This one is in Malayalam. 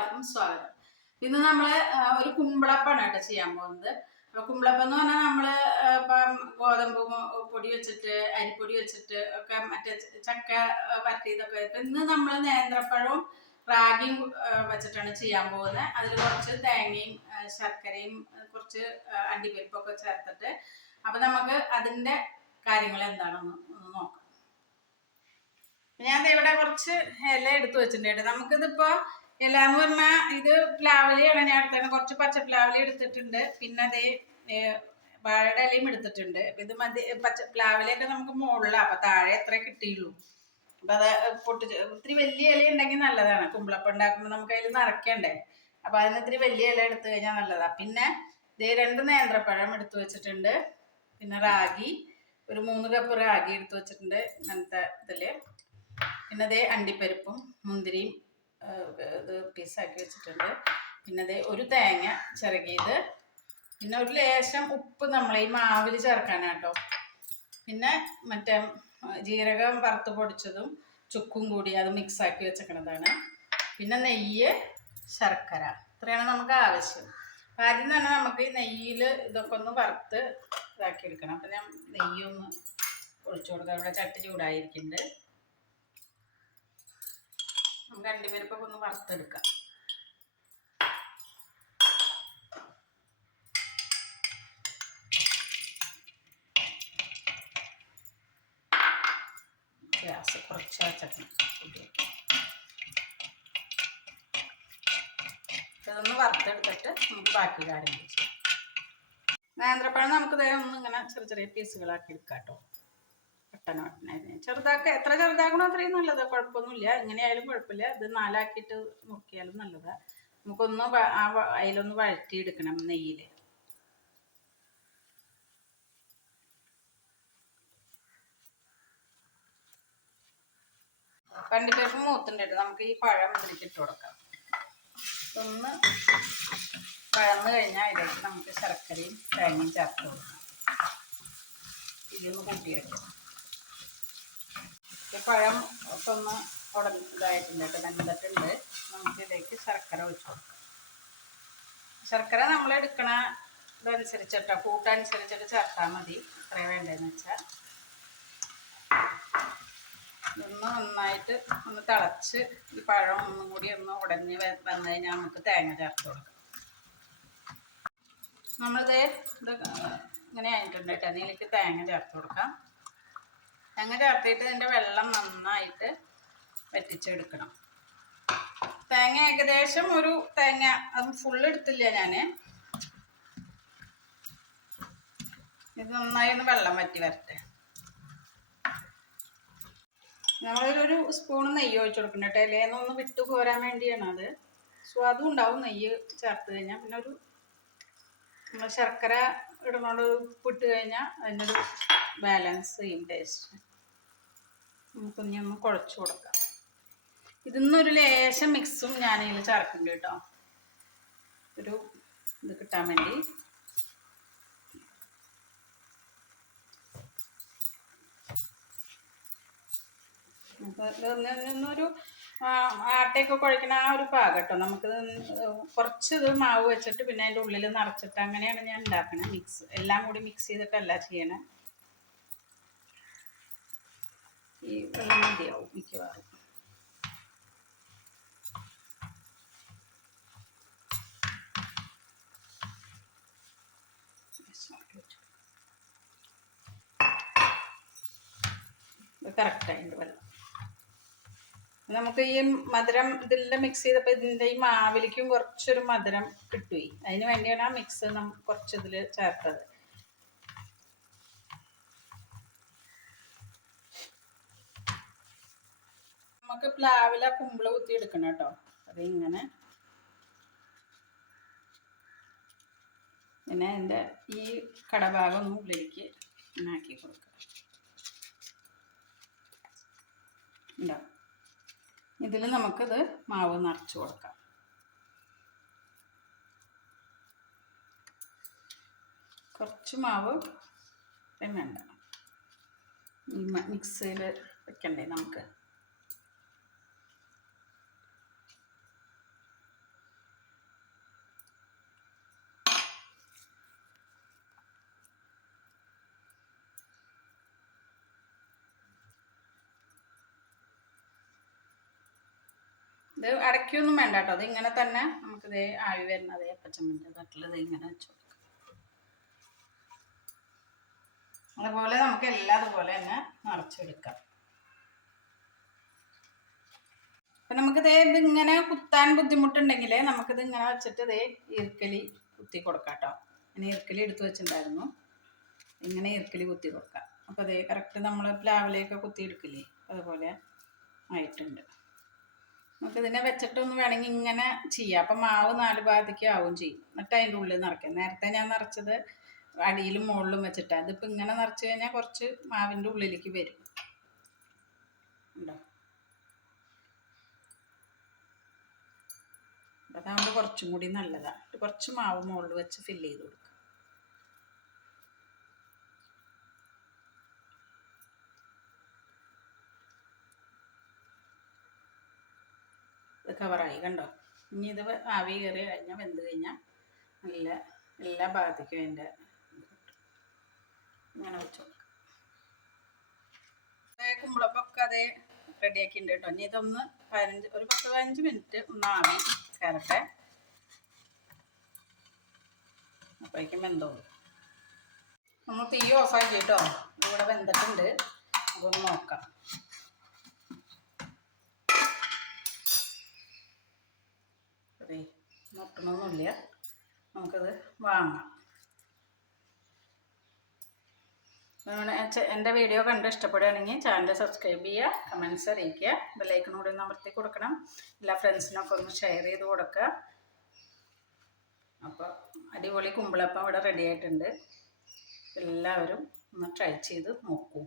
എല്ലാവർക്കും സ്വാഗതം. ഇന്ന് നമ്മൾ ഒരു കുമ്പളപ്പാണ് കേട്ടോ ചെയ്യാൻ പോകുന്നത്. അപ്പൊ കുമ്പളപ്പം എന്ന് പറഞ്ഞാൽ നമ്മൾ ഇപ്പം ഗോതമ്പ് പൊടി വെച്ചിട്ട് അരിപ്പൊടി വെച്ചിട്ട് ഒക്കെ മറ്റേ ചക്ക വരട്ടിയതൊക്കെ ഇപ്പൊ ഇന്ന് നമ്മൾ നേന്ത്രപ്പഴവും റാഗിയും വെച്ചിട്ടാണ് ചെയ്യാൻ പോകുന്നത്. അതിൽ കുറച്ച് തേങ്ങയും ശർക്കരയും കുറച്ച് അണ്ടിപ്പരിപ്പൊക്കെ ചേർത്തിട്ട് അപ്പൊ നമുക്ക് അതിന്റെ കാര്യങ്ങൾ എന്താണെന്ന് നോക്കാം. ഞാൻ ഇവിടെ കുറച്ച് ഇല എടുത്തു വെച്ചിട്ടുണ്ട് നമുക്കിതിപ്പോ എന്ന് പറഞ്ഞാൽ ഇത് പ്ലാവലിയാണ് ഞാൻ എടുത്തത് കുറച്ച് പച്ച പ്ലാവലി എടുത്തിട്ടുണ്ട്. പിന്നെ അതേ വാഴയുടെ ഇലയും എടുത്തിട്ടുണ്ട്. ഇത് മതി പച്ച പ്ലാവലിയൊക്കെ നമുക്ക് മുകളിലാണ് അപ്പൊ താഴെ എത്ര കിട്ടിയുള്ളൂ. അപ്പൊ അത് പൊട്ടി ഇത്തിരി വലിയ ഇല ഉണ്ടെങ്കിൽ നല്ലതാണ്. കുമ്പളപ്പം ഉണ്ടാക്കുമ്പോൾ നമുക്ക് അതിൽ നിറയ്ക്കണ്ടേ? അപ്പൊ അതിന് ഇത്തിരി വലിയ ഇല എടുത്തു കഴിഞ്ഞാൽ നല്ലതാണ് പിന്നെ ഇതേ രണ്ട് നേന്ത്രപ്പഴം എടുത്തു വെച്ചിട്ടുണ്ട്. പിന്നെ റാഗി ഒരു മൂന്ന് കപ്പ് റാഗി എടുത്തു വെച്ചിട്ടുണ്ട്. ഇങ്ങനത്തെ ഇതിൽ. പിന്നെ അതേ അണ്ടിപ്പരിപ്പും മുന്തിരിയും ഇത് പീസാക്കി വെച്ചിട്ടുണ്ട്. പിന്നെ അത് ഒരു തേങ്ങ ചിറകിയത് പിന്നെ ഒരു ലേശം ഉപ്പ് നമ്മൾ ഈ മാവിൽ ചേർക്കാനാട്ടോ. പിന്നെ മറ്റേ ജീരകം വറുത്ത് പൊടിച്ചതും ചുക്കും കൂടി അത് മിക്സാക്കി വെച്ചേക്കണതാണ്. പിന്നെ നെയ്യ് ശർക്കര. ഇത്രയാണ് നമുക്ക് ആവശ്യം. അപ്പം ആദ്യം തന്നെ നമുക്ക് ഈ നെയ്യിൽ ഇതൊക്കെ ഒന്ന് വറുത്ത് ഇതാക്കി എടുക്കണം. അപ്പം ഞാൻ നെയ്യൊന്ന് ഒഴിച്ചു കൊടുക്കാം. ഇവിടെ ചട്ടി ചൂടായിരിക്കുന്നുണ്ട് നമുക്ക് അണ്ടിപ്പരിപ്പൊക്കെ ഒന്ന് വറുത്തെടുക്കാം. ഗ്യാസ് കുറച്ച് ചട്ടി ഇതൊന്ന് വറുത്തെടുത്തിട്ട് നമുക്ക് ബാക്കി കാര്യങ്ങൾ ചെയ്യാം. നേന്ത്രപ്പഴം നമുക്ക് ദേ ഒന്ന് ഇങ്ങനെ ചെറിയ ചെറിയ പീസുകളാക്കി എടുക്കാം കേട്ടോ. പെട്ടെന്ന് ചെറുതാക്കുക എത്ര ചെറുതാക്കണോ അത്രയും നല്ലതാ. കുഴപ്പമൊന്നുമില്ല. എങ്ങനെയായാലും കുഴപ്പമില്ല. ഇത് നാലാക്കിയിട്ട് നോക്കിയാലും നല്ലതാ. നമുക്കൊന്ന് ആ അതിലൊന്ന് വഴറ്റിയെടുക്കണം നെയ്യിൽ കണ്ടിപ്പേപ്പ് മൂത്തുണ്ട് നമുക്ക് ഈ പഴം ഇതിലേക്ക് ഇട്ട് കൊടുക്കാം. ഒന്ന് പഴന്ന് കഴിഞ്ഞാൽ ഇതിലേക്ക് നമുക്ക് ശർക്കരയും തേങ്ങയും ചേർത്ത് കൊടുക്കാം. ഇതൊന്ന് കൂട്ടിയെടുക്കാം ഈ പഴം ഒക്കെ ഒന്ന് ഉടൻ ഇതായിട്ടുണ്ട് കേട്ടോ വെന്തിട്ടുണ്ട്. നമുക്ക് ഇതിലേക്ക് ശർക്കര ഒഴിച്ചു കൊടുക്കാം. ശർക്കര നമ്മൾ എടുക്കണ ഇതനുസരിച്ചിട്ടോ കൂട്ടനുസരിച്ചിട്ട് ചേർത്താൽ മതി. എത്ര വേണ്ടതെന്ന് വെച്ചാൽ ഇതൊന്ന് നന്നായിട്ട് ഒന്ന് തിളച്ച് ഈ പഴം ഒന്നും കൂടി ഒന്ന് ഉടഞ്ഞ് വന്നു കഴിഞ്ഞാൽ നമുക്ക് തേങ്ങ ചേർത്ത് കൊടുക്കാം. നമ്മളിത് ഇത് ഇങ്ങനെ ആയിട്ടുണ്ട് കേട്ടോ അതിലേക്ക് തേങ്ങ ചേർത്ത് കൊടുക്കാം. തേങ്ങ ചേർത്തിട്ട് ഇതിന്റെ വെള്ളം നന്നായിട്ട് വറ്റിച്ചെടുക്കണം. തേങ്ങ ഏകദേശം ഒരു തേങ്ങ അത് ഫുള്ള് എടുത്തില്ല ഞാൻ ഇത് നന്നായി ഒന്ന് വെള്ളം വറ്റി വരട്ടെ. നമ്മളൊരു സ്പൂൺ നെയ്യ് ഒഴിച്ചു കൊടുക്കണം കേട്ടോ. ഇലേന്ന് ഒന്ന് വിട്ടു പോരാൻ വേണ്ടിയാണ് അത്. അതും ഉണ്ടാവും നെയ്യ് ചേർത്ത് കഴിഞ്ഞാൽ പിന്നെ ഒരു നമ്മൾ ശർക്കര ഇടുന്നോണ്ട് ഉപ്പിട്ട് കഴിഞ്ഞാൽ അതിനൊരു ബാലൻസ് ചെയ്യും ടേസ്റ്റ് നമുക്കൊന്നി ഒന്ന് കുഴച്ച് കൊടുക്കാം. ഇതിന്നൊരു ലേശം മിക്സും ഞാനതിൽ ചേർക്കുന്നുണ്ട് കേട്ടോ. ഒരു ഇത് കിട്ടാൻ വേണ്ടി. ഒരു ആട്ടയൊക്കെ കുഴക്കണ ആ ഒരു പാകം കേട്ടോ. നമുക്ക് കുറച്ച് ഇത് മാവ് വെച്ചിട്ട് പിന്നെ അതിന്റെ ഉള്ളിൽ നിറച്ചിട്ട് അങ്ങനെയാണ് ഞാൻ ഉണ്ടാക്കണത് മിക്സ് എല്ലാം കൂടി മിക്സ് ചെയ്തിട്ടല്ല ചെയ്യണേ. ഈ വെള്ളം മതിയാവും മിക്കവാറും. കറക്റ്റായിട്ട് വെള്ളം. നമുക്ക് ഈ മധുരം ഇതിന്റെ മിക്സ് ചെയ്തപ്പോൾ ഇതിന്റെ ഈ മാവിലേക്കും കുറച്ചൊരു മധുരം കിട്ടുകയും അതിന് വേണ്ടിയാണ് ആ മിക്സ് നം കുറച്ച് ചേർത്തത്. നമുക്ക് പ്ലാവില കുമ്പിൾ കുത്തി എടുക്കണം കേട്ടോ. അത് ഇങ്ങനെ. പിന്നെ എന്റെ ഈ കടഭാഗം ഉള്ളിലേക്ക് ഇങ്ങനെ ആക്കി കൊടുക്കുക ഉണ്ടോ ഇതിൽ നമുക്കിത് മാവ് നിറച്ച് കൊടുക്കാം. കുറച്ച് മാവ് വേണ്ട. ഈ മിക്സിയിൽ വെക്കണ്ടേ നമുക്ക്? ഇത് അടയ്ക്കൊന്നും വേണ്ട കേട്ടോ അത് ഇങ്ങനെ തന്നെ നമുക്ക് നമുക്കിത് ആവി വരുന്നത് അപ്പച്ചമ്മന്റെ തട്ടിൽ ഇത് ഇങ്ങനെ വെച്ച് കൊടുക്കാം. അതുപോലെ നമുക്ക് എല്ലാം അതുപോലെ തന്നെ നിറച്ചെടുക്കാം. അപ്പം നമുക്കിത് ഇത് ഇങ്ങനെ കുത്താൻ ബുദ്ധിമുട്ടുണ്ടെങ്കിൽ നമുക്കിത് ഇങ്ങനെ വെച്ചിട്ട് ഇതേ ഈർക്കലി കുത്തി കൊടുക്കാം കേട്ടോ. ഇങ്ങനെ ഈർക്കലി എടുത്ത് വെച്ചിട്ടുണ്ടായിരുന്നു. ഇങ്ങനെ ഈർക്കലി കുത്തി കൊടുക്കാം. അപ്പോൾ അതേ കറക്റ്റ് നമ്മൾ പ്ലാവിലേക്ക് കുത്തി എടുക്കില്ലേ? അതുപോലെ ആയിട്ടുണ്ട്. നമുക്കിതിനെ വെച്ചിട്ടൊന്ന് വേണമെങ്കിൽ ഇങ്ങനെ ചെയ്യാം. അപ്പം മാവ് നാല് ഭാഗത്തേക്ക് ആവും ചെയ്യും. എന്നിട്ട് അതിന്റെ ഉള്ളിൽ നിറയ്ക്കാം. നേരത്തെ ഞാൻ നിറച്ചത് അടിയിലും മുകളിലും വെച്ചിട്ടാണ് ഇതിപ്പോൾ ഇങ്ങനെ നിറച്ച് കഴിഞ്ഞാൽ കുറച്ച് മാവിന്റെ ഉള്ളിലേക്ക് വരും. ഉണ്ടോ? അതാകുമ്പോൾ കുറച്ചും കൂടി നല്ലതാണ് കുറച്ച് മാവ് മുകളിൽ വെച്ച് ഫില്ല് ചെയ്ത് കൊടുക്കുക കവറായി കണ്ടോ? ഇനി ഇത് ആവി കയറി കഴിഞ്ഞാൽ വെന്ത് കഴിഞ്ഞാൽ നല്ല എല്ലാ ഭാഗത്തേക്കും അതിന്റെ ഇങ്ങനെ വെച്ചു കുമ്പളപ്പൊക്കെ അതേ റെഡിയാക്കിയിട്ടുണ്ട് കേട്ടോ. ഇനി ഇതൊന്ന് പതിനഞ്ച് ഒരു പത്ത് പതിനഞ്ച് മിനിറ്റ് ഒന്ന് ആവി കയറട്ടെ അപ്പോഴേക്കും വെന്തോളൂ. നമ്മൾ തീ ഓഫാക്കി കേട്ടോ. ഇവിടെ വെന്തിട്ടുണ്ട്. അതൊന്ന് നോക്കാം അതെ നോക്കണമെന്നില്ല നമുക്കത് വാങ്ങാം. എന്റെ വീഡിയോ കണ്ട് ഇഷ്ടപ്പെടുകയാണെങ്കിൽ ചാനൽ സബ്സ്ക്രൈബ് ചെയ്യുക കമൻസ് അറിയിക്കുക ബെല്ലൈക്കണം കൂടി ഒന്ന് അമർത്തി കൊടുക്കണം. എല്ലാ ഫ്രണ്ട്സിനൊക്കെ ഒന്ന് ഷെയർ ചെയ്ത് കൊടുക്കുക. അപ്പോൾ അടിപൊളി കുമ്പിളപ്പം ഇവിടെ റെഡി ആയിട്ടുണ്ട്. എല്ലാവരും ഒന്ന് ട്രൈ ചെയ്ത് നോക്കൂ.